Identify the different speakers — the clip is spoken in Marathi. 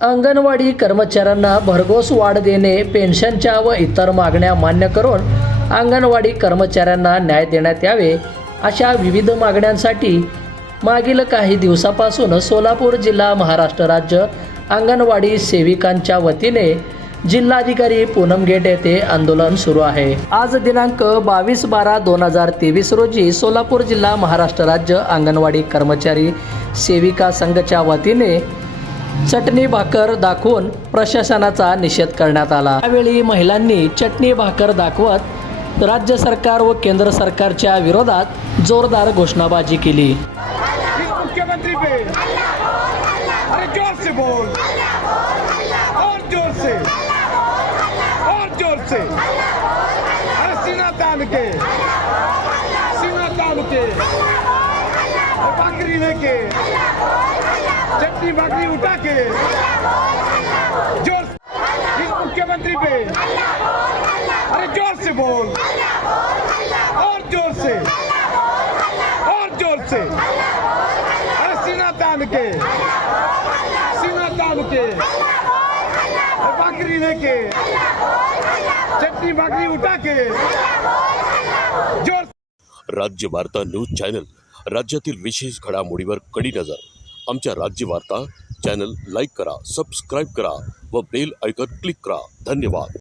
Speaker 1: अंगणवाडी कर्मचाऱ्यांना भरघोस वाढ देणे पेन्शनच्या व इतर मागण्या मान्य करून अंगणवाडी कर्मचाऱ्यांना न्याय देण्यात यावे अशा विविध मागण्यांसाठी मागील काही दिवसापासून सोलापूर जिल्हा महाराष्ट्र राज्य अंगणवाडी सेविकांच्या वतीने जिल्हाधिकारी पूनम गेट येथे आंदोलन सुरू आहे. आज दिनांक बावीस बारा दोन हजार तेवीस रोजी सोलापूर जिल्हा महाराष्ट्र राज्य अंगणवाडी कर्मचारी सेविका संघच्या वतीने चटणी भाकर दाखवून प्रशासनाचा निषेध करण्यात आला. त्यावेळी महिलांनी चटणी भाकर दाखवत राज्य सरकार व केंद्र सरकारच्या विरोधात जोरदार घोषणाबाजी केली.
Speaker 2: मुख्यमंत्री के। बकरी बकरी उठा के ज़ोर इस मुख्यमंत्री पे। अरे ज़ोर से बोल। और ज़ोर से। और ज़ोर से। अरे सीना तान के। सीना तान के। बकरी लेके चटनी बकरी उठा के। ज़ोर
Speaker 3: राज्य वार्ता न्यूज़ चॅनल, राज्यातील विशेष घडामोडीवर कडी नज़र। आमच्या राज्य वार्ता चॅनल लाईक करा सबस्क्राईब करा व बेल ऐकत क्लिक करा. धन्यवाद.